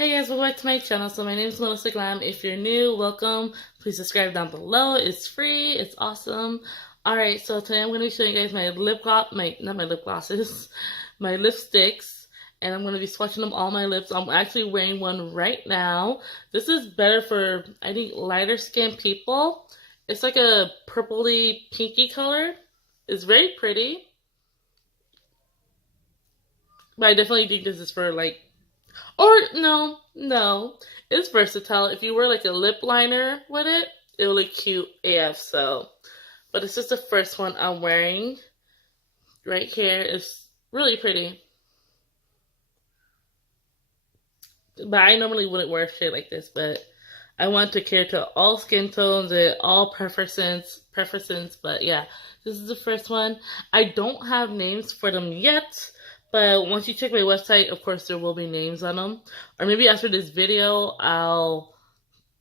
Hey guys, welcome back to my channel. So my name is Melissa Glam. If you're new, welcome. Please subscribe down below. It's free. It's awesome. Alright, so today I'm going to be showing you guys my lip gloss, not my lip glosses, my lipsticks. And I'm going to be swatching them all my lips. I'm actually wearing one right now. This is better for, I think, lighter skinned people. It's like a purpley pinky color. It's very pretty. But I definitely think this is for like, or no, it's versatile. If you wear like a lip liner with it, it will look cute AF. So, but it's just the first one I'm wearing right here. It's really pretty. But I normally wouldn't wear shit like this, but I want to cater to all skin tones and all preferences. But yeah, this is the first one. I don't have names for them yet. But once you check my website, of course, there will be names on them. Or maybe after this video, I'll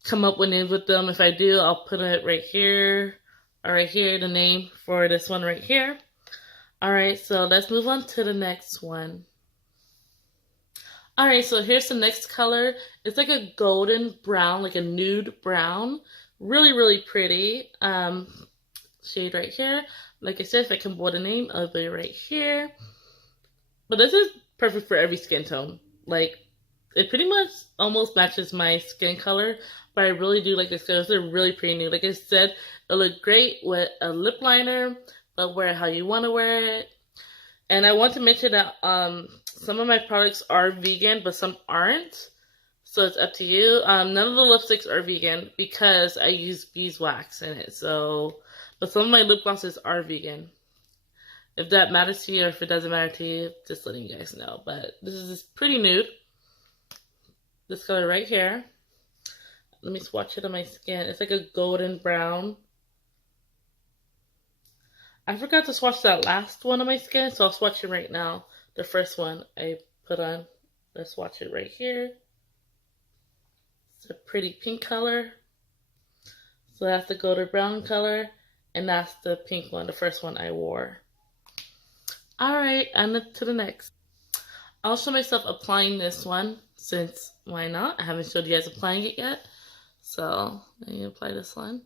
come up with names with them. If I do, I'll put it right here. Or right here, the name for this one right here. Alright, so let's move on to the next one. Alright, so here's the next color. It's like a golden brown, like a nude brown. Really, really pretty. Shade right here. Like I said, if I can bold a name, I'll put it right here. But this is perfect for every skin tone. Like, it pretty much almost matches my skin color. But I really do like this color. It's really pretty nude. Like I said, it'll look great with a lip liner. But wear it how you want to wear it. And I want to mention that some of my products are vegan, but some aren't. So it's up to you. None of the lipsticks are vegan because I use beeswax in it. So, but some of my lip glosses are vegan. If that matters to you or if it doesn't matter to you, just letting you guys know. But this is pretty nude. This color right here. Let me swatch it on my skin. It's like a golden brown. I forgot to swatch that last one on my skin, so I'll swatch it right now. The first one I put on. Let's swatch it right here. It's a pretty pink color. So that's the golden brown color. And that's the pink one, the first one I wore. Alright, on to the next. I'll show myself applying this one, since why not? I haven't showed you guys applying it yet. So, let me apply this one.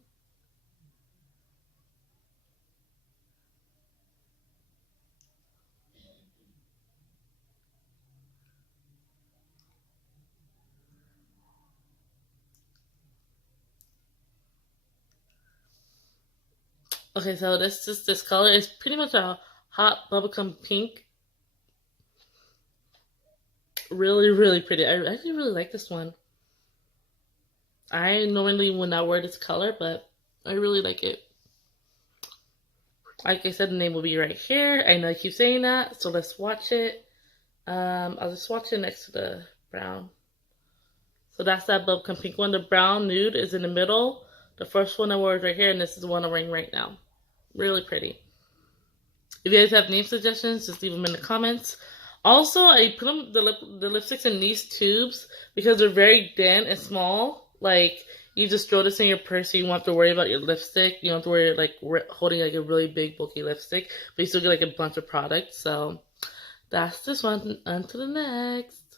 Okay, so this color is pretty much a hot bubblegum pink. Really, really pretty. I actually really like this one. I normally would not wear this color, but I really like it. Like I said, the name will be right here. I know I keep saying that, so let's watch it. I'll just watch it next to the brown. So that's that bubblegum pink one. The brown nude is in the middle. The first one I wore is right here, and this is the one I'm wearing right now. Really pretty. If you guys have name suggestions, just leave them in the comments. Also, I put them, the lipsticks in these tubes because they're very thin and small. Like, you just throw this in your purse so you won't have to worry about your lipstick. You don't have to worry like holding like a really big bulky lipstick, but you still get like a bunch of products. So that's this one. On to the next.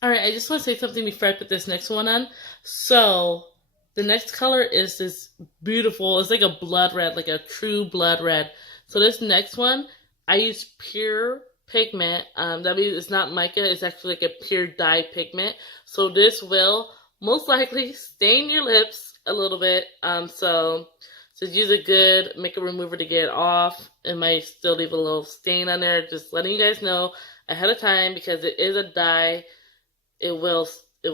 Alright, I just want to say something before I put this next one on. So, the next color is this beautiful, it's like a blood red, like a true blood red. So this next one, I use pure pigment. That means it's not mica, it's actually like a pure dye pigment. So this will most likely stain your lips a little bit. So just use a good makeup remover to get it off. It might still leave a little stain on there. Just letting you guys know ahead of time because it is a dye. It will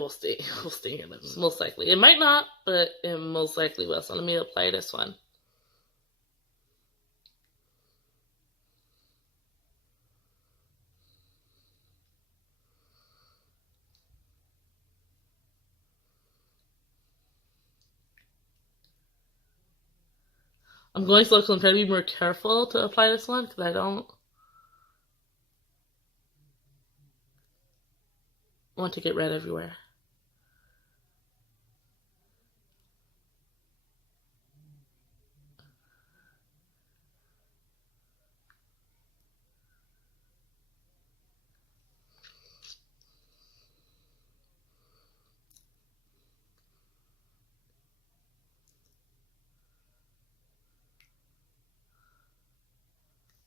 stain your lips, most likely. It might not, but it most likely will. So let me apply this one. I'm going slow because I'm trying to be more careful to apply this one because I don't want to get red everywhere.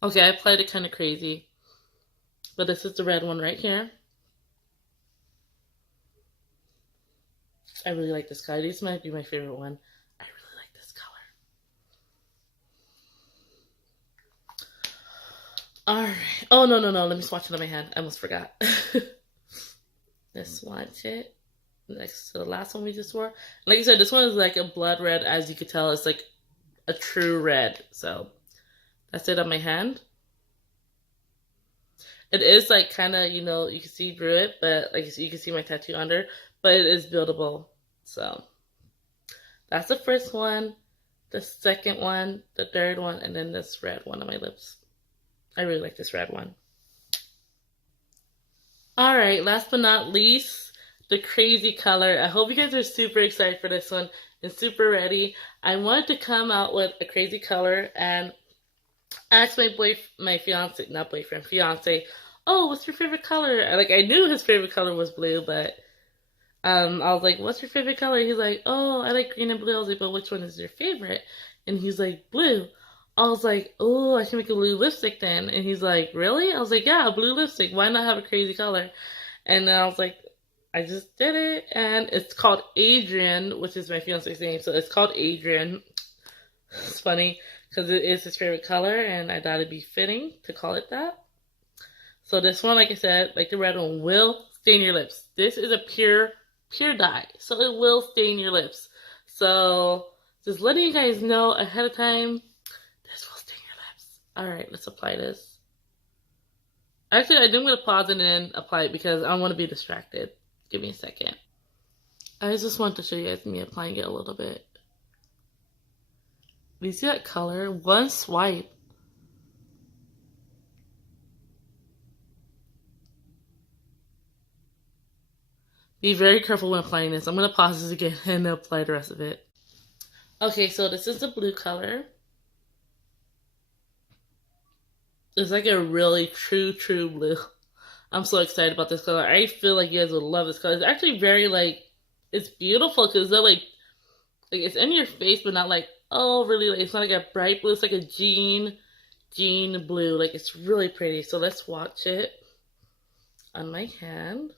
Okay, I applied it kind of crazy. But this is the red one right here. I really like this color. This might be my favorite one. I really like this color. Alright. Oh, no. Let me swatch it on my hand. I almost forgot. Let's swatch it next to the last one we just wore. Like I said, this one is like a blood red. As you could tell, it's like a true red. So that's it on my hand. It is like kind of, you know, you can see through it, but like you can see my tattoo under, but it is buildable. So that's the first one, the second one, the third one, and then this red one on my lips. I really like this red one. All right, last but not least, the crazy color. I hope you guys are super excited for this one and super ready. I wanted to come out with a crazy color and ask my fiance, oh, what's your favorite color? I knew his favorite color was blue, but I was like, what's your favorite color? He's like, oh, I like green and blue. I was like, but which one is your favorite? And he's like, blue. I was like, oh, I can make a blue lipstick then. And he's like, really? I was like, yeah, blue lipstick. Why not have a crazy color? And then I was like, I just did it. And it's called Adrian, which is my fiance's name. So it's called Adrian. It's funny because it is his favorite color, and I thought it'd be fitting to call it that. So this one, like I said, like the red one, will stain your lips. This is a pure dye, so it will stain your lips. So just letting you guys know ahead of time, this will stain your lips. Alright, let's apply this. Actually, I think I'm going to pause it and then apply it because I don't want to be distracted. Give me a second. I just want to show you guys me applying it a little bit. Do you see that color? One swipe. Be very careful when applying this. I'm going to pause this again and apply the rest of it. Okay, so this is the blue color. It's like a really true blue. I'm so excited about this color. I feel like you guys would love this color. It's actually very it's beautiful because they're like it's in your face, but not like, oh, really, it's not like a bright blue. It's like a jean blue. Like, it's really pretty. So let's swatch it on my hand.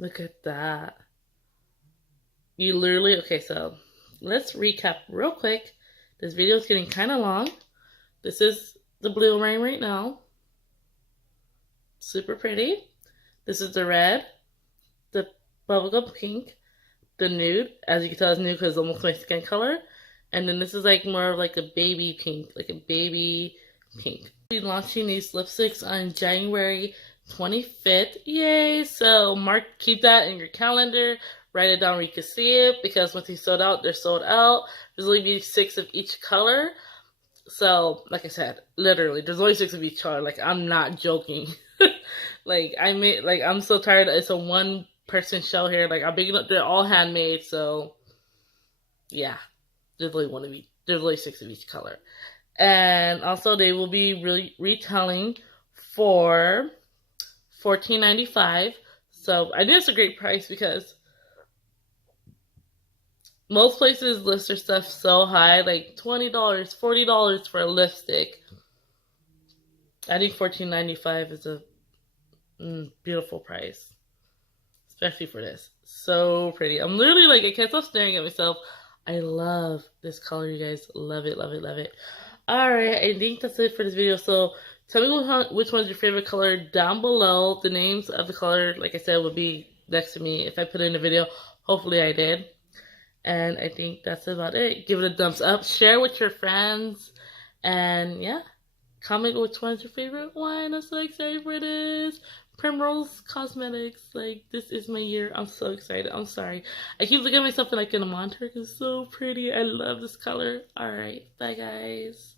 Look at that. You literally, okay, so let's recap real quick. This video is getting kind of long. This is the blue I'm wearing right now. Super pretty. This is the red, the bubblegum pink, the nude. As you can tell, it's nude because it's almost my skin color. And then this is like more of like a baby pink, like a baby pink. We'll be launching these lipsticks on January 25th. Yay! So keep that in your calendar. Write it down where you can see it because once these sold out, they're sold out. There's only be 6 of each color. So, like I said, literally, there's only 6 of each color. Like, I'm not joking. I'm so tired. It's a one-person show here. Like, I'm making up, they're all handmade. So, yeah, there's only 6 of each color. And also, they will be retailing for $14.95. So, I think it's a great price because most places list their stuff so high, like $20, $40 for a lipstick. I think $14.95 is a beautiful price, especially for this. So pretty. I'm literally like, I can't stop staring at myself. I love this color, you guys. Love it, love it, love it. Alright, I think that's it for this video. So tell me which one's your favorite color down below. The names of the color, like I said, will be next to me if I put it in a video. Hopefully I did. And I think that's about it. Give it a thumbs up. Share with your friends. And yeah. Comment which one's your favorite one. I'm so excited for this. Primrose Cosmetics. Like, this is my year. I'm so excited. I'm sorry. I keep looking at myself in a monitor because it's so pretty. I love this color. Alright. Bye, guys.